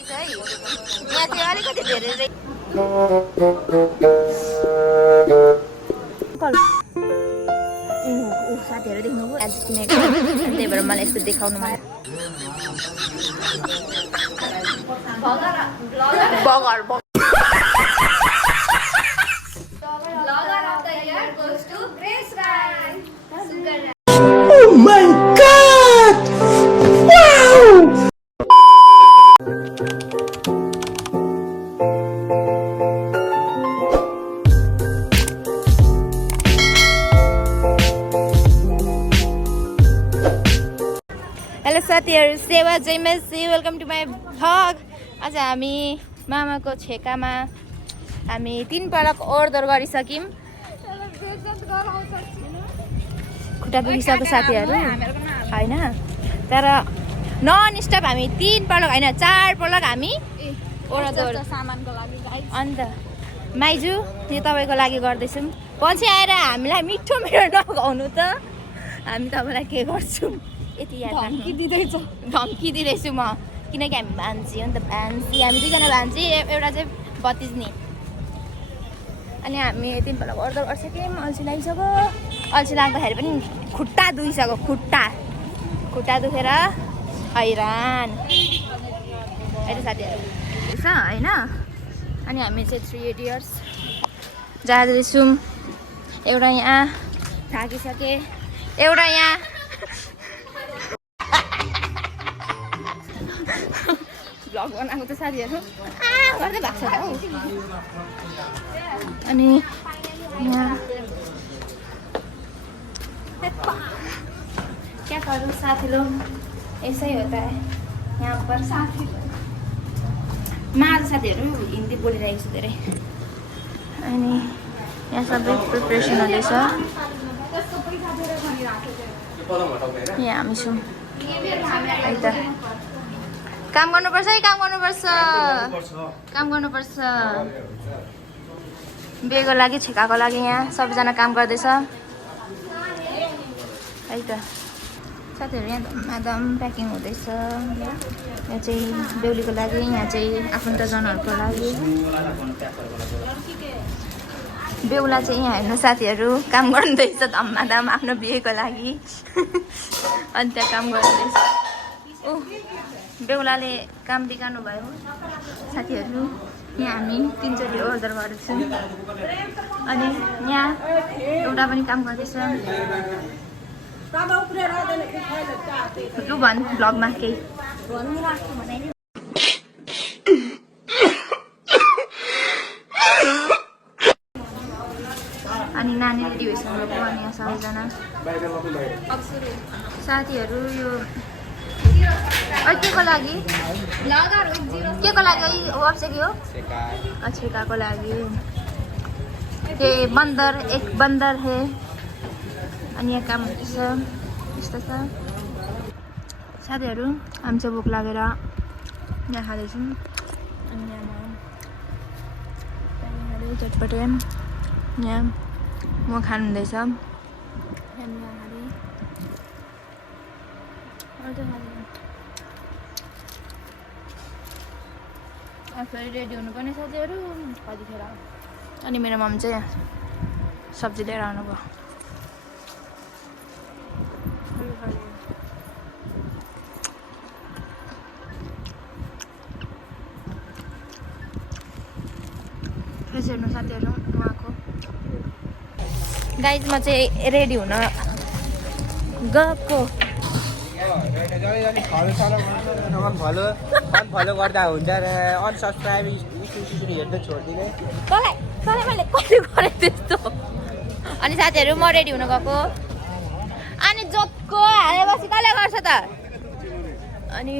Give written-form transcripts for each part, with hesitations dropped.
रहेछ है यहाँ चाहिँ अलिकति धेरै साथीहरू देख्नुभयो आज किनेको त्यही भएर मलाई यस्तो देखाउनु मन बगर Oh my God! Wow! Hello साथीहरू सेवा जय Messi welcome to my vlog आज हामी मामाको छेकामा हामी 3 पटक ओहोरदोहोर गरिसक्यौँ खुट्टा दुखिसक्यो साथीहरू होइन तर नन स्टप हामी 3 पटक होइन 4 पटक हामी ओहोरदोहोर सामानको लागि अन्त माइजू यो तपाईँको लागि गर्दैछौँ पछि आएर हामीलाई मिठो मिठो नगाउनु त हामी तपाईँलाई के गर्छौँ यति याद धम्की दिँदैछु म किनकि हामी भान्जी हो नि त भान्जी हामी 2 जना भान्जी एउटा चाहिँ भतिज्नी अनि हामी 3 पल्ट ओहोरदोहोर गरिसक्यौँ अल्छी लागिसक्यो अल्छी लाग्दाखेरि पनि खुट्टा दुखिसक्यो खुट्टा दुखेर हैरान अहिले साथीहरू छ होइन अनि हामी चाहिँ 3 इडियट्स जाँदैछौँ एउटा यहाँ थाकिसके एउटा यहाँ भ्लग बनाएको त साथीहरू गर्दै भएको छ अनि यहाँ क्या करूँ साथी लोग ऐसा ही होता है यहाँ पर साथी साथीहरू हिन्दी बोलिरहेको छु धेरै अनि यहाँ सबै प्रिपरेसन हुँदैछ यहाँ हामी छौँ है त काम गर्नुपर्छ है काम गर्नुपर्छ बिहेको लागि छेकाको लागि यहाँ सबैजना काम गर्दैछ है त साथीहरू यहाँ धमाधम प्याकिङ हुँदैछ यहाँ चाहिँ बेहुलीको लागि यहाँ चाहिँ आफन्तजनहरूको लागि बेहुला चाहिँ यहाँ हेर्नु साथीहरू काम गर्दैछ धमाधम आफ्नो बिहेको लागि अनि त्यहाँ काम गर्दैछ ओ बेहुलाले काम बिगार्नु भयो साथीहरू यहाँ हामी 3 चोटि ओहोरदोहोर गर्दैछौँ अनि यहाँ एउटा पनि काम गर्दैछ लु भन् भ्लगमा केही अनि नानी रेडी भइसक्नुभयो अनि यहाँ सबैजना साथीहरू यो के को लागि वेबसाइट हो छेकाको लागि ये बन्दर एक बन्दर है अनि यहाँ काम हुँदैछ यस्तो छ साथीहरू हामी चाहिँ भोक लागेर यहाँ खाँदैछौँ अनि यहाँ चटपटे यहाँ म खानुहुँदैछ फेरि रेडी हुनुपर्ने साथीहरू कतिखेर अनि मेरो मम चाहिँ सब्जी लिएर आउनुभयो फ्रेस हेर्नु साथीहरू उहाँको गाइजमा चाहिँ रेडी हुन गएको फलो गर्दा हुन्छ र अनसब्सक्राइब हेर्दै छोडिदिने तँलाई मैले कति गरेँ त्यस्तो अनि साथीहरू म रेडी हुन गएको अनि जक्को हालेपछि कसले गर्छ त अनि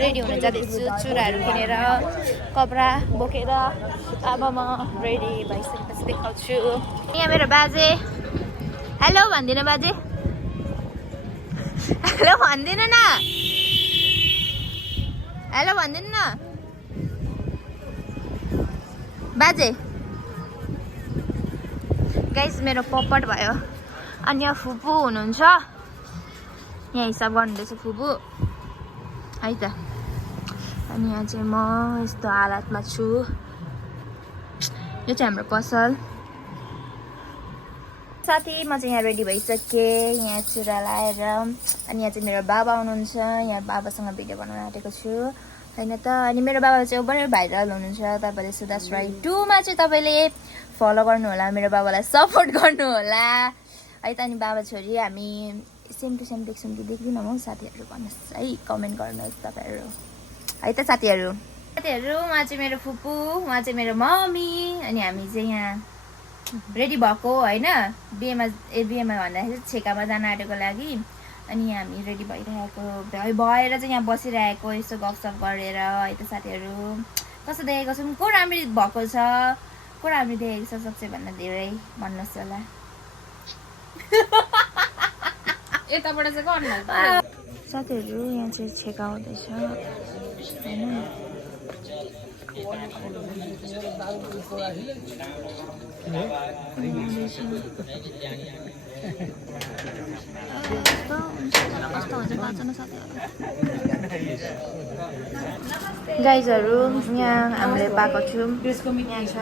रेडी हुन जाँदैछु चुराहरू किनेर कपडा बोकेर अब म रेडी भइसकेपछि देखाउँछु यहाँ मेरो बाजे हेलो भनिदिनु बाजे हेलो भनिदिनु न हेलो भनिदिनु न बाजे गाइस मेरो पपट भयो अनि यहाँ फुपू हुनुहुन्छ यहाँ हिसाब गर्नुहुँदैछ फुपू है त अनि यहाँ चाहिँ म यस्तो हालतमा छु। यो चाहिँ हाम्रो पसल। साथी म चाहिँ यहाँ रेडी भइसकेँ, यहाँ चुरा लाएर। अनि यहाँ चाहिँ मेरो बाबा हुनुहुन्छ, यहाँ बाबासँग भिडियो बनाउन आँटेको छु होइन त। अनि मेरो बाबा चाहिँ ओभर भाइरल हुनुहुन्छ। तपाईँले सुदास राई 2 मा चाहिँ तपाईँले फलो गर्नु होला, मेरो बाबालाई सपोर्ट गर्नु होला है त। अनि बाबा छोरी हामी सेम टु सेम देख्छौँ कि देख्दैनौँ हौ साथीहरू, भन्नुहोस् है, कमेन्ट गर्नुहोस् तपाईँहरू है त साथीहरू। उहाँ चाहिँ मेरो फुपू, उहाँ चाहिँ मेरो मम्मी। अनि हामी चाहिँ यहाँ रेडी भएको होइन, बिहेमा भन्दाखेरि छेकामा जान आँटेको लागि। अनि हामी रेडी भइरहेको भएर चाहिँ यहाँ बसिरहेको, यसो गफसफ गरेर है त साथीहरू। कस्तो देखेको छौँ, को राम्ररी भएको छ, को राम्ररी देखेको छ सबैभन्दा धेरै भन्नुहोस् होला। यताबाट चाहिँ गर्नु साथीहरू यहाँ चाहिँ छेका हुँदैछ होइन। गाइजहरू यहाँ हामीले पाएको छौँ, यहाँ छ।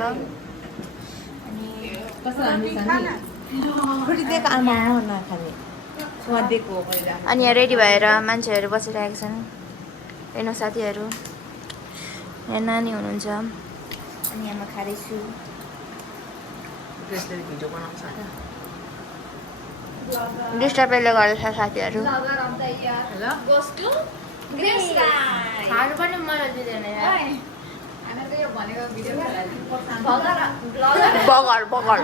अनि यहाँ रेडी भएर मान्छेहरू बसिरहेका छन् हेर्नु साथीहरू। यहाँ नानी हुनुहुन्छ, अनि यहाँ म खाँदैछु। डिस्टर्बले गर्दैछ साथीहरू। खानु पनि मलाई दिँदैन बगर बगर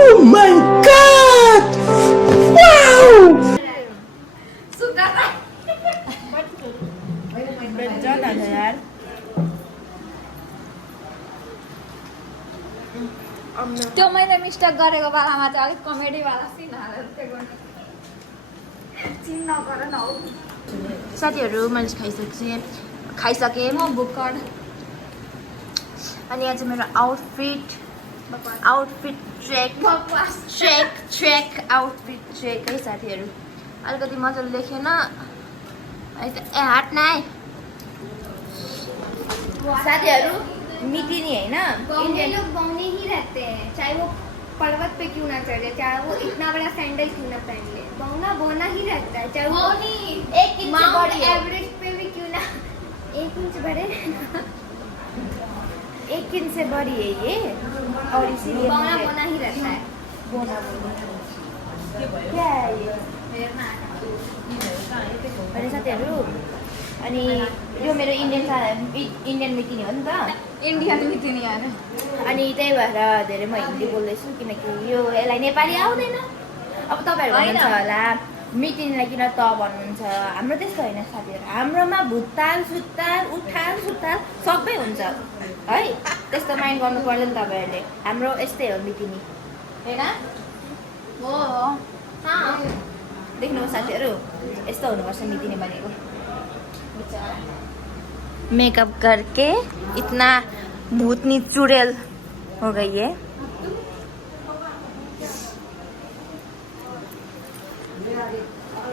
Oh my God! Wow! त्यो मैले मिस्टेक गरेको बेलामा चाहिँ अलिक कमेडीवाला सिन हालेर चिन नगर न हौ साथीहरू। मैले खाइसकेँ म भुक्कड। अनि यहाँ चाहिँ मेरो आउटफिट ट्रेक आउटफिट ट्रेक है साथीहरू। अलिकति मजाले लेखेन है त। ए हाट न साथीहरू, मितिनी होइन, गाँव लोग गाँव ही रहते हैं, चाहे वो पर्वत पे क्यों ना चढ़े, चाहे वो इतना बड़ा सैंडल क्यों ना पहन ले, बौना बोना ही रहता है। चाहे वो 1 इंच माउंट एवरेस्ट पे भी क्यों ना 1 इंच बड़े 1 इंच से बड़ी है ये, और इसीलिए बौना बोना ही रहता है। बोना क्या है ये अनि साथीहरू। अनि यो मेरो इन्डियन मिटिनी हो नि त, इन्डियन मिटिनी होइन। अनि त्यही भएर धेरै म हिन्दी बोल्दैछु, किनकि यो यसलाई नेपाली आउँदैन। अब तपाईँहरू भन्नुहुन्छ होला मिटिनीलाई किन त भन्नुहुन्छ, हाम्रो त्यस्तो होइन साथीहरू। हाम्रोमा भुत्ताल सुत्ताल उठाल सुत्ताल सबै हुन्छ है, त्यस्तो माइन्ड गर्नु पर्दैन तपाईँहरूले। हाम्रो यस्तै हो मिटिनी होइन हो देख्नुहोस् साथीहरू, यस्तो हुनुपर्छ मिटिनी भनेको। मेकअप करके इतना भूतनी चुड़ैल हो गई है।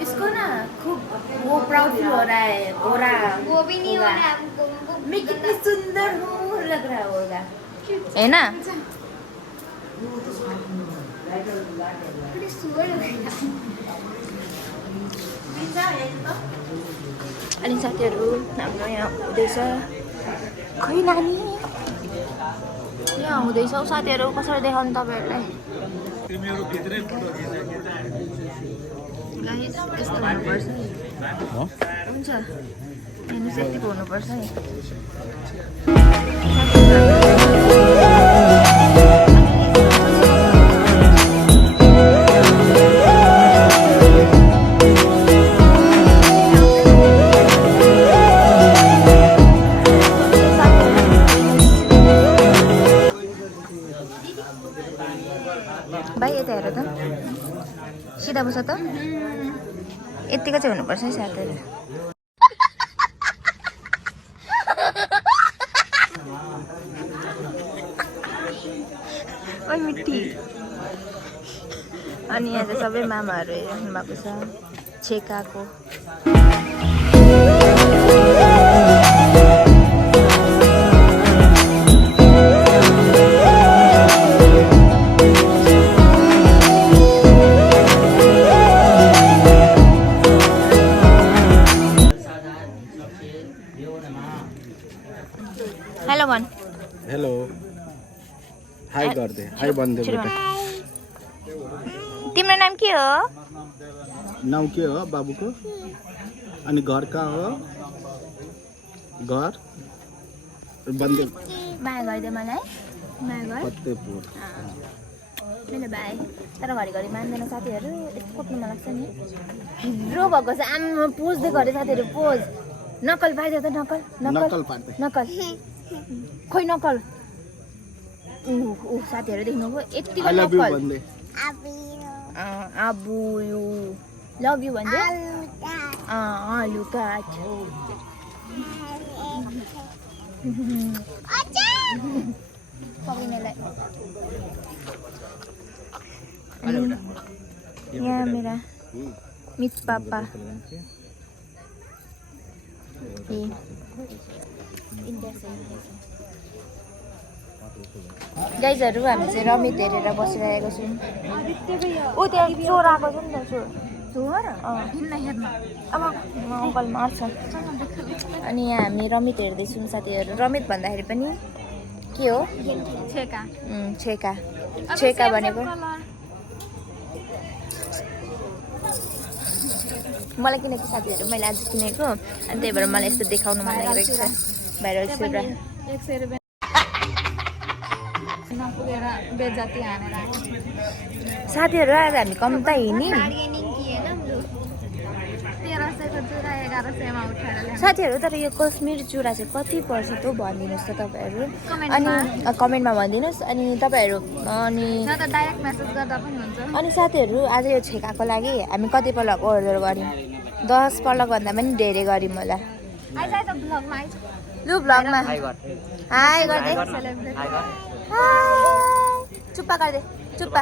इसको ना खूब वो प्राउड फील हो रहा है, वो भी नहीं हो रहा है हमको। मैं कितनी सुंदर हूँ लग रहा होगा है ना। थोड़ी सुअर हो गई। अनि साथीहरू हाम्रो यहाँ हुँदैछ, खै नानी यहाँ हुँदैछ हौ साथीहरू। कसरी देखाउनु तपाईँहरूलाई, यस्तो हुनुपर्छ हुन्छ, हेर्नुहोस् यतिको हुनुपर्छ है। भाइ यता हेर त, सिधा बस त, यतिको चाहिँ हुनुपर्छ है साथीहरू। सबै मिठी अनि यहाँ चाहिँ सबै मामाहरू हेरिराख्नु भएको छ छेकाको हेलो भन हेलो हाई गर्दे हाई भन्दै बेटा तिम्रो नाम के हो नाम के हो बाबुको अनि घर कहाँ हो घर बन्दे माया गरिदियो मलाई माया गर फतेहपुर मेरो भाइ तर घरिघरि मान्दैन साथीहरू यस्तो कोप्नु मन लाग्छ नि हिरो भएको छ आमा पोज दिएको अरे साथीहरू पोज नकल पाइदियो त नकल नकल पार्दै नकल खोइ नकल ऊ साथीहरू देख्नुभयो यतिको आई लभ यु नकल भन्दै आबु यु लभ यु भन्दै आलु काट पक्रिनेलाई यहाँ मेरा मिस पापा गाइजहरू हामी चाहिँ रमित हेरेर बसिरहेको छौँ ऊ त्यहाँ चोर आएको छ नि त चोर अब अङ्कल मार्छ अनि यहाँ हामी रमित हेर्दैछौँ साथीहरू रमित भन्दाखेरि पनि के हो छेका छेका भनेको मलाई किनेको साथीहरू मैले आज किनेको अनि त्यही भएर मलाई यस्तो देखाउनु मन लागिरहेको छ भाइरल सुरा साथीहरू आज हामी कम त हिँड्यौँ साथीहरू तर यो कश्मीर चुरा चाहिँ कति पर्छ त भनिदिनुहोस् त तपाईँहरू अनि कमेन्टमा भनिदिनुहोस् अनि तपाईँहरू अनि साथीहरू आज यो छेकाको लागि हामी कति पल्ट अर्डर गऱ्यौँ 10 पल्ट भन्दा पनि धेरै गऱ्यौँ होला लु भ्लगमा हाई गर्दै चुप्पा गर्दै चुप्पा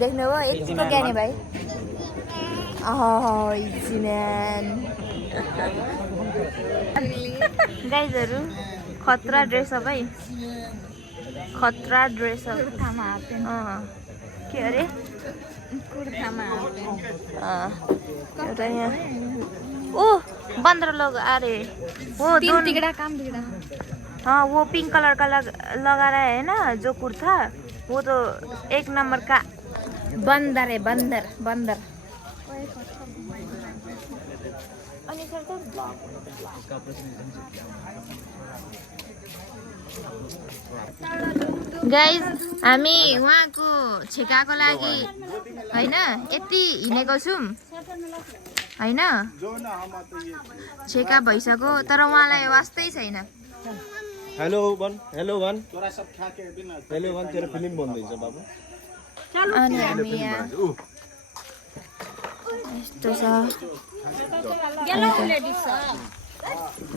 देख्नुभयो यतिको ज्ञानी भाइ इजी म्यान गाइजहरू खतरा ड्रेसअप है खतरा ड्रेसअप के अरे एउटा यहाँ ओ बन्दर लोग अरे वो हाँ वो पिंक कलर का लगा रहा है ना जो कुर्ता वो तो 1 नंबर का बंदर है बंदर बंदर गाइज हामी उहाँको छेकाको लागि हैन यति हिँडेको छौँ हैन छेका भइसक्यो तर उहाँलाई वास्तै छैन हेलो वन हेलो वन हेलो वन तेरो फिल्म बन्दैछ बाबु अनि हामी यहाँ यस्तो छ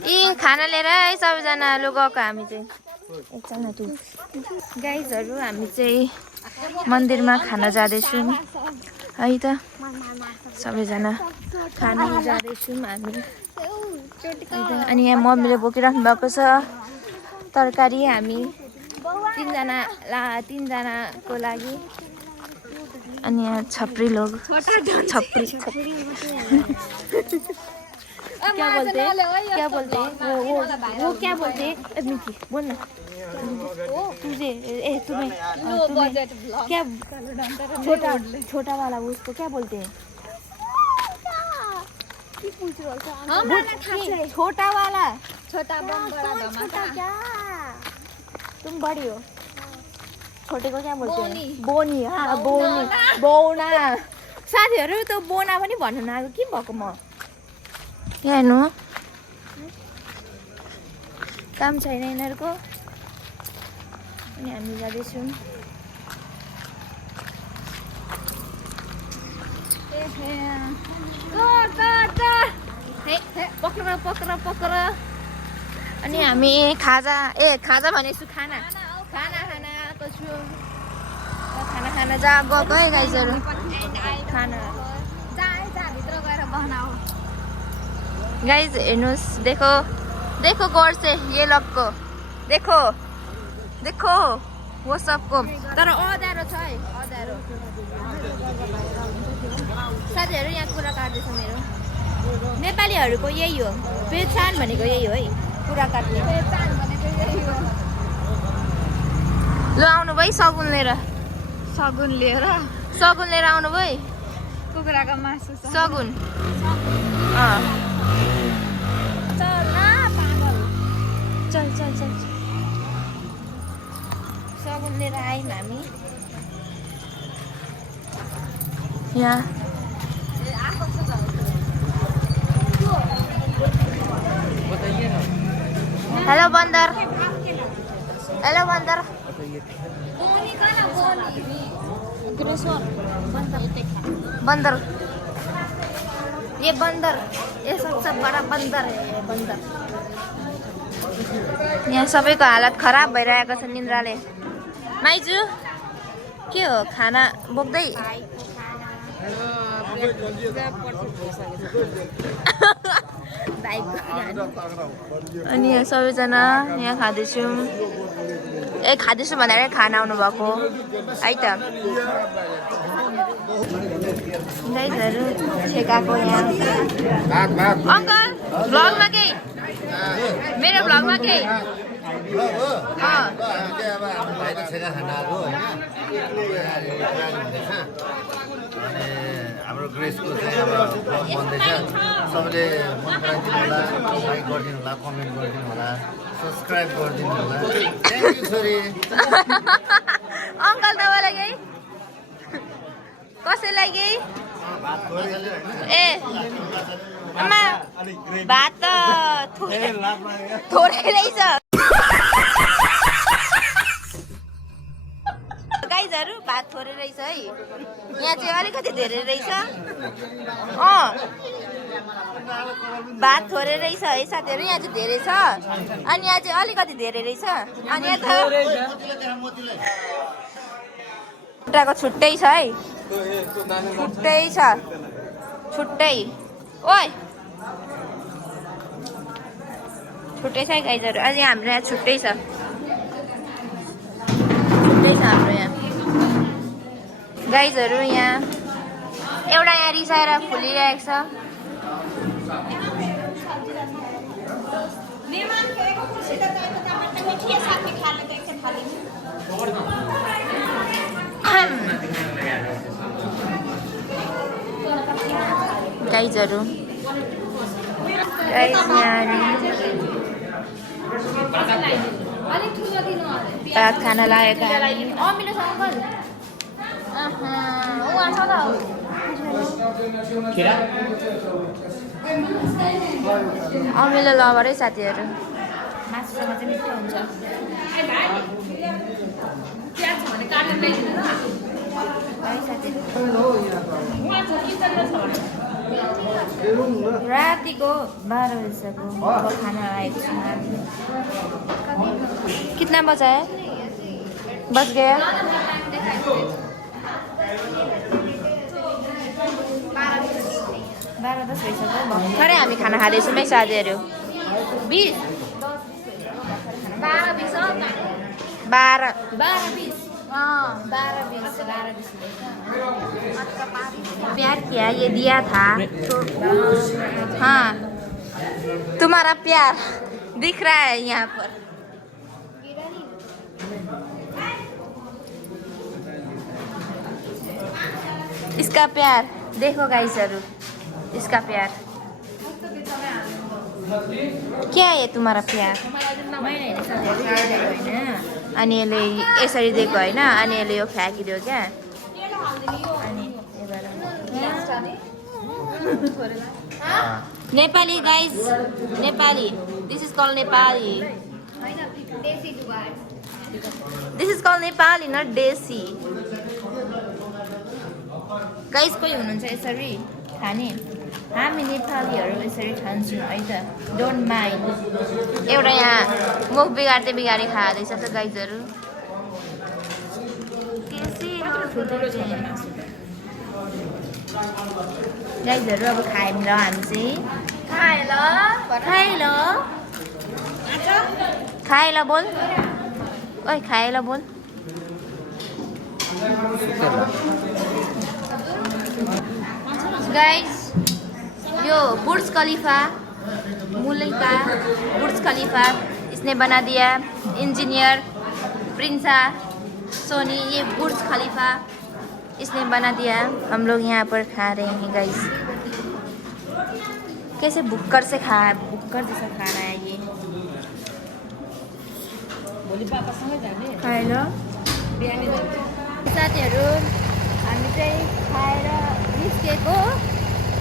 ए खाना लिएर है सबैजना लु गएको हामी चाहिँ एकजना टु गाइजहरू हामी चाहिँ मन्दिरमा खाना जाँदैछौँ है त सबैजना खाना जाँदैछौँ हामी अनि यहाँ मम्मीले बोकिराख्नु भएको छ तरकारी हामी तीनजनाको लागि अनि यहाँ छपरी लोग छपरी क्या बोलते वो क्या बोलते मिकी बोल ना तुझे तुम्हें क्या छोटा वाला उसको क्या बोलते हैं छोटा वाला छोटा क्या तुम बड़ी हो छोटे को क्या बोलते हैं बोनी हाँ बोनी बोना साथीहरू त बोना पनि भन्नु नआएको के भएको म यहाँ हेर्नु काम छैन यिनीहरूको अनि हामी जाँदैछौँ पक्र अनि हामी खाजा भनेछु खाना खाना खाना जा गएको है गाइजहरू खाना भित्र गएर बनाऊ गाइज हेर्नुहोस् देखो देखो गौर से ये लोग को देखो देखो वो सबको तर अँध्यारो छ है अँध्यारो साथीहरू यहाँ कुरा काट्दैछ मेरो नेपालीहरूको यही हो पहिचान भनेको यही हो है कुरा काट्ने ल आउनु भयो सगुन लिएर सगुन लिएर आउनु भयो कुखुराको मासु छ सगुन चल चल चल सगुन लिएर आयौँ हामी यहाँ हेलो बन्दर हेलो बन्दर बंदर ये बंदर ये सबसे बड़ा बंदर है ये बंदर यहाँ सबैको हालत खराब भइरहेको छ निन्द्राले माइजू के हो खाना बोक्दै अनि यहाँ सबैजना यहाँ खाँदैछौँ खाँदैछु भनेर खाना आउनु भएको है त गाइजहरू ठेकाको यहाँ अङ्कल भ्लगमा केही मेरो भ्लगमा केही हाम्रो ग्रेसको चाहिँ अब ब्लग बन्दैछ सबैले मन पराइदिनु होला लाइक गरिदिनु होला कमेन्ट गरिदिनु होला सब्सक्राइब गरिदिनु होला थ्याङ्क यू छोरी अङ्कल तपाईँलाई केही कसैलाई केही ए आमा भात त थोरै रहेछ गाइजहरू भात थोरै रहेछ है यहाँ चाहिँ अलिकति धेरै रहेछ भात थोरै रहेछ है साथीहरू यहाँ चाहिँ धेरै छ अनि यहाँ चाहिँ अलिकति धेरै रहेछ अनि यहाँ त खुट्टाको छुट्टै छ है छुट्टै छ छुट्टै ओइ छुट्टै छ है गाइजहरू अझै हाम्रो यहाँ छुट्टै छ छुट्टै छ हाम्रो यहाँ गाइजहरू यहाँ एउटा यहाँ रिसाएर फुलिरहेको छ गाइजहरू भात खाना लागेको अमिलो लभरै साथीहरू मासुसँग चाहिँ मिठो हुन्छ रातिको 12 बजीको खाना आएको छ कितना बजा है बज गया 12-10 भइसक्यो भर्खरै हामी खाना खाँदैछौँ है साथीहरू 20 प्यार किया ये दिया था हाँ तुम्हारा प्यार दिख रहा है यहाँ पर इसका प्यार देखो गाइसहरू इसका प्यार क्या है तुम्हारा प्यार अनि यसले यसरी दिएको होइन अनि यसले यो फ्याँकिदियो क्या अनि Nepali guys Nepali this is cool Nepali this is cool Nepali not desi guys कोही हुनुहुन्छ यसरी खाने हामी नेपालीहरू यसरी खान्छौँ है त डोन्ट माइन्ड एउटा यहाँ मुख बिगार्दै बिगारी खाँदैछ त गाइजहरू ठुल्ठुलो छ मासु गाइजहरू अब खायौँ ल हामी चाहिँ खाए ल बोल ओइ खाए ल बोल गाइस यो बुर्ज खलीफा मुल्ला का बुर्ज खलीफा इसने बना दिया इंजीनियर प्रिंसा सोनी ये बुर्ज खलीफा इसने बना दिया हम लोग यहाँ पर खा रहे हैं गाइस कैसे बुक्कर से बुक्कर जैसा खाना है ये खाएर साथीहरू हामी चाहिँ खाएर निस्केको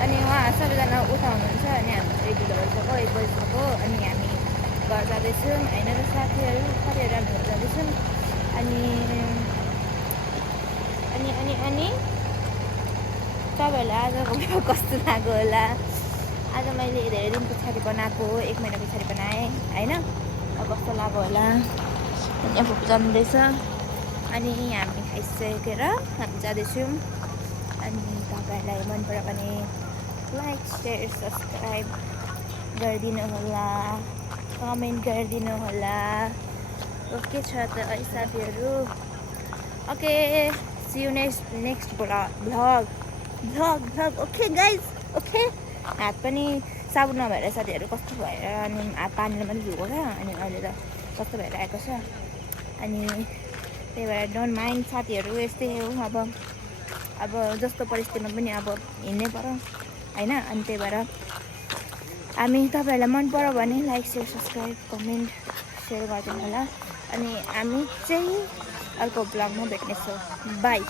अनि उहाँ सबैजना उठाउनुहुन्छ अनि हामी रेडी भइसक्यो 1 बजिसक्यो अनि हामी घर जाँदैछौँ होइन र साथीहरू हामी घर जाँदैछौँ अनि तपाईँहरूलाई आजको भिडियो कस्तो लाग्यो होला आज मैले धेरै दिन पछाडि बनाएको 1 महिना पछाडि बनाएँ होइन अब कस्तो लाग्यो होला अनि अब जाँदैछ अनि हामी खाइसकेर हामी जाँदैछौँ अनि तपाईँहरूलाई मन पऱ्यो भने लाइक सेयर सब्सक्राइब गरिदिनु होला कमेन्ट गरिदिनु होला ओके छ त है साथीहरू okay see you next vlog okay guys okay हात पनि साबुन नभएर साथीहरू कस्तो भएर अनि हात पानीले पनि धुएको क्या अनि अहिले त कस्तो भएर आएको छ अनि त्यही भएर डोन्ट माइन्ड साथीहरू यस्तै हो अब जस्तो परिस्थितिमा पनि अब हिँड्नै पर्यो होइन अनि त्यही भएर हामी तपाईँहरूलाई मन पर्यो भने like share subscribe comment share गरिदिनु होला अनि हामी चाहिँ अर्को ब्लगमा भेट्नेछौँ बाई